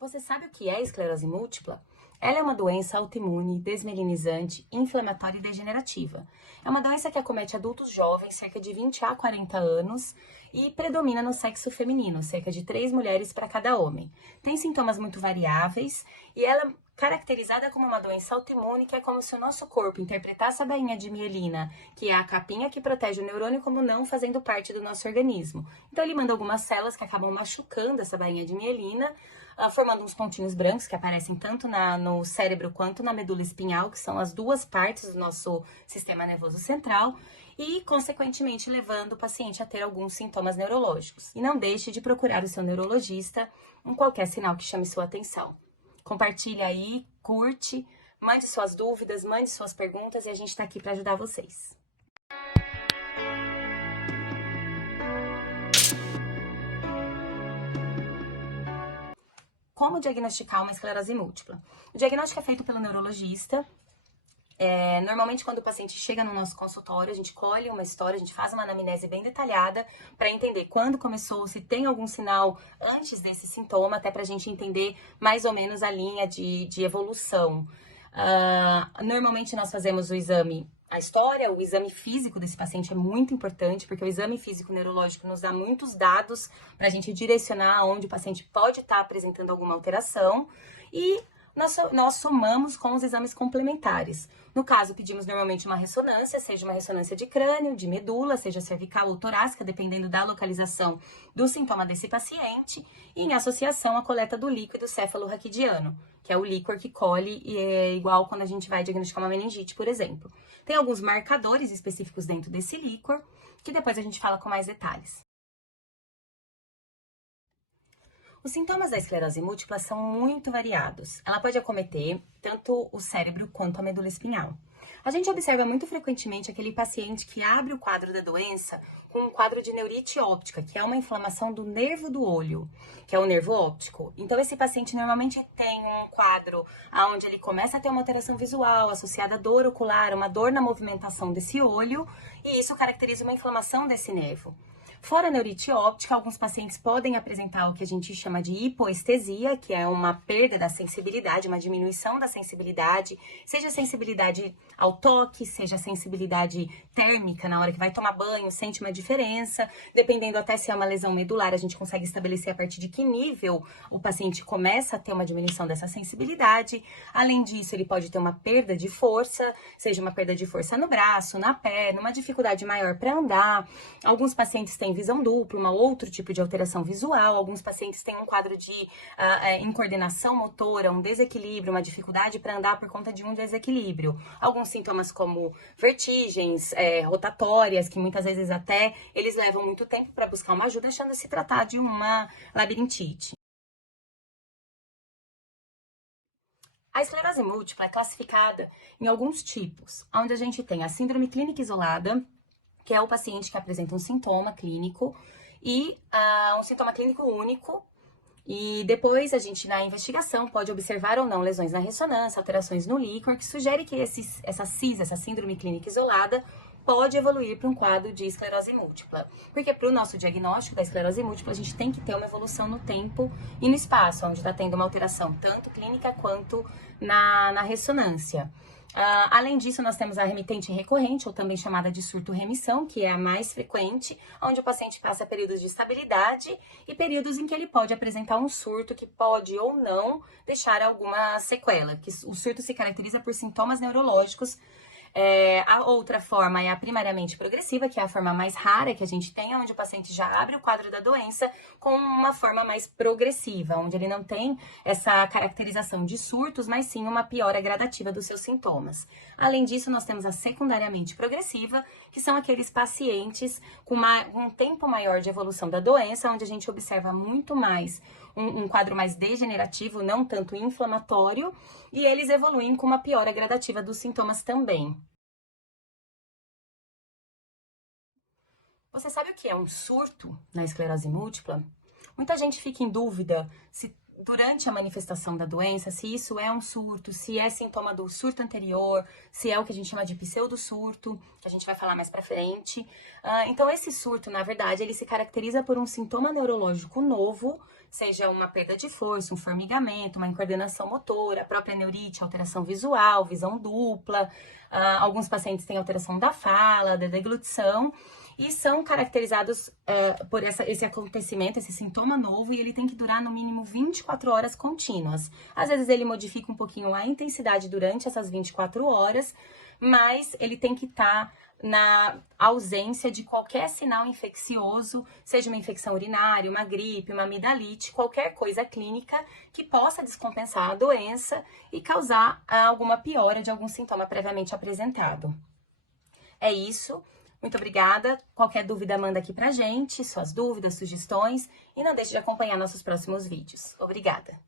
Você sabe o que é esclerose múltipla? Ela é uma doença autoimune, desmelinizante, inflamatória e degenerativa. É uma doença que acomete adultos jovens, cerca de 20 a 40 anos, e predomina no sexo feminino, cerca de 3 mulheres para cada homem. Tem sintomas muito variáveis e ela é caracterizada como uma doença autoimune, que é como se o nosso corpo interpretasse a bainha de mielina, que é a capinha que protege o neurônio, como não fazendo parte do nosso organismo. Então ele manda algumas células que acabam machucando essa bainha de mielina, formando uns pontinhos brancos que aparecem tanto no cérebro quanto na medula espinhal, que são as duas partes do nosso sistema nervoso central, e, consequentemente, levando o paciente a ter alguns sintomas neurológicos. E não deixe de procurar o seu neurologista em qualquer sinal que chame sua atenção. Compartilhe aí, curte, mande suas dúvidas, mande suas perguntas e a gente está aqui para ajudar vocês. Como diagnosticar uma esclerose múltipla? O diagnóstico é feito pelo neurologista. Normalmente, quando o paciente chega no nosso consultório, a gente colhe uma história, a gente faz uma anamnese bem detalhada para entender quando começou, se tem algum sinal antes desse sintoma, até para a gente entender mais ou menos a linha de evolução. Normalmente, nós fazemos o exame, a história, o exame físico desse paciente é muito importante, porque o exame físico neurológico nos dá muitos dados para a gente direcionar onde o paciente pode estar apresentando alguma alteração. E nós somamos com os exames complementares. No caso, pedimos normalmente uma ressonância, seja uma ressonância de crânio, de medula, seja cervical ou torácica, dependendo da localização do sintoma desse paciente, e em associação à coleta do líquido céfalo-raquidiano, que é o líquor que colhe e é igual quando a gente vai diagnosticar uma meningite, por exemplo. Tem alguns marcadores específicos dentro desse líquor, que depois a gente fala com mais detalhes. Os sintomas da esclerose múltipla são muito variados. Ela pode acometer tanto o cérebro quanto a medula espinhal. A gente observa muito frequentemente aquele paciente que abre o quadro da doença com um quadro de neurite óptica, que é uma inflamação do nervo do olho, que é o nervo óptico. Então, esse paciente normalmente tem um quadro onde ele começa a ter uma alteração visual associada à dor ocular, uma dor na movimentação desse olho, e isso caracteriza uma inflamação desse nervo. Fora a neurite óptica, alguns pacientes podem apresentar o que a gente chama de hipoestesia, que é uma perda da sensibilidade, uma diminuição da sensibilidade, seja sensibilidade ao toque, seja sensibilidade térmica na hora que vai tomar banho, sente uma diferença, dependendo até se é uma lesão medular, a gente consegue estabelecer a partir de que nível o paciente começa a ter uma diminuição dessa sensibilidade. Além disso, ele pode ter uma perda de força, seja uma perda de força no braço, na perna, uma dificuldade maior para andar. Alguns pacientes têm visão dupla, um outro tipo de alteração visual. Alguns pacientes têm um quadro de incoordenação motora, um desequilíbrio, uma dificuldade para andar por conta de um desequilíbrio. Alguns sintomas como vertigens, rotatórias, que muitas vezes até eles levam muito tempo para buscar uma ajuda, achando se tratar de uma labirintite. A esclerose múltipla é classificada em alguns tipos, onde a gente tem a síndrome clínica isolada, que é o paciente que apresenta um sintoma clínico e um sintoma clínico único. E depois a gente, na investigação, pode observar ou não lesões na ressonância, alterações no líquor, que sugere que essa CIS, essa síndrome clínica isolada, pode evoluir para um quadro de esclerose múltipla. Porque para o nosso diagnóstico da esclerose múltipla, a gente tem que ter uma evolução no tempo e no espaço, onde está tendo uma alteração tanto clínica quanto na ressonância. Além disso, nós temos a remitente recorrente, ou também chamada de surto-remissão, que é a mais frequente, onde o paciente passa períodos de estabilidade e períodos em que ele pode apresentar um surto que pode ou não deixar alguma sequela, que o surto se caracteriza por sintomas neurológicos. A outra forma é a primariamente progressiva, que é a forma mais rara que a gente tem, onde o paciente já abre o quadro da doença com uma forma mais progressiva, onde ele não tem essa caracterização de surtos, mas sim uma piora gradativa dos seus sintomas. Além disso, nós temos a secundariamente progressiva, que são aqueles pacientes com um tempo maior de evolução da doença, onde a gente observa muito mais um quadro mais degenerativo, não tanto inflamatório, e eles evoluem com uma piora gradativa dos sintomas também. Você sabe o que é um surto na esclerose múltipla? Muita gente fica em dúvida se durante a manifestação da doença, se isso é um surto, se é sintoma do surto anterior, se é o que a gente chama de pseudo-surto, que a gente vai falar mais pra frente. Então, esse surto, na verdade, ele se caracteriza por um sintoma neurológico novo, seja uma perda de força, um formigamento, uma incoordenação motora, a própria neurite, alteração visual, visão dupla. Alguns pacientes têm alteração da fala, da deglutição, e são caracterizados por esse acontecimento, esse sintoma novo, e ele tem que durar no mínimo 24 horas contínuas. Às vezes ele modifica um pouquinho a intensidade durante essas 24 horas, mas ele tem que estar na ausência de qualquer sinal infeccioso, seja uma infecção urinária, uma gripe, uma amidalite, qualquer coisa clínica que possa descompensar a doença e causar alguma piora de algum sintoma previamente apresentado. É isso. Muito obrigada. Qualquer dúvida, manda aqui pra gente, suas dúvidas, sugestões, e não deixe de acompanhar nossos próximos vídeos. Obrigada!